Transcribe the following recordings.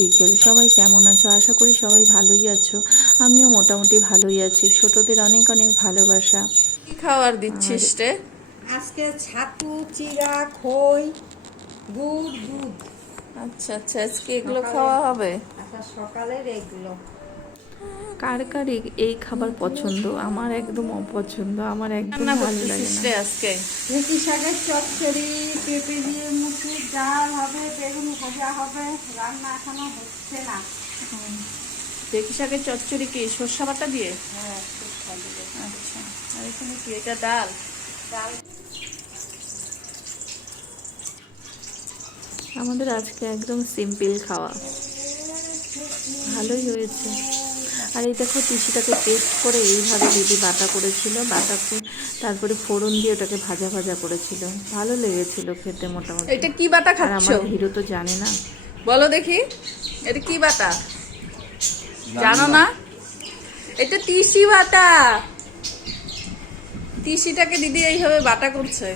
বিকেল। সবাই কেমন আছো? আশা করি সবাই ভালোই আছো। আমিও মোটামুটি ভালোই আছি। ছোটদের অনেক অনেক ভালোবাসা। কি খাবার দিচ্ছিস রে? আজকে ছাতু, চিড়া, খই, গুড়, দুধ। আচ্ছা আচ্ছা, আজকে এগুলো সকালে খাওয়া হবে। সকালের এগুলো। কার কার এই খাবার পছন্দ? আমার একদম অপছন্দ, আমার একদম রান্না ভালো লাগে করতেছিস না। রে আজকে? ঢেঁকি শাকের চচ্চড়ি, পেঁপে দিয়ে মুসুর ডাল হবে, বেগুন ভাজা হবে। রান্না এখনো হচ্ছে না। দেখি শাকের চচ্চড়ি কি সর্ষে বাটা দিয়ে? হ্যাঁ, খুব ভালো লাগে। আচ্ছা, আর এখানে কি এটা ডাল? ডাল আমাদের আজকে একদম সিম্পল খাওয়া, ভালোই হয়েছে। আর এই দেখো, তিসিটাকে পেস্ট করে এইভাবে দিদি বাটা করেছিল, তারপরে ফোড়ন দিয়ে ওটাকে ভাজা ভাজা করেছিল। ভালো লেগেছিল খেতে মোটামুটি। এটা কি বাটা আর খাচ্ছ? আমার হিরো তো জানে না। বলো দেখি, এটা কি বাটা? জানো না? এটা তিসি বাটা। তিসিটাকে দিদি এইভাবে বাটা করছে।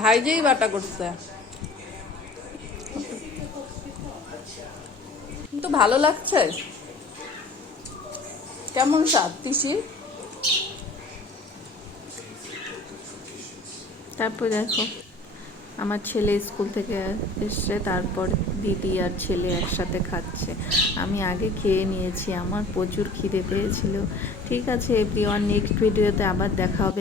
ভাইজেই বাটা করছে। কিন্তু ভালো লাগছে। কেমন স্বাদ তিসি? তারপর দেখো, আমার ছেলে স্কুল থেকে এসছে, তারপর দিদি আর ছেলে একসাথে খাচ্ছে। আমি আগে খেয়ে নিয়েছি, আমার প্রচুর খিদে পেয়েছিল। ঠিক আছে এভরিওয়ান, নেক্সট ভিডিওতে আবার দেখা হবে।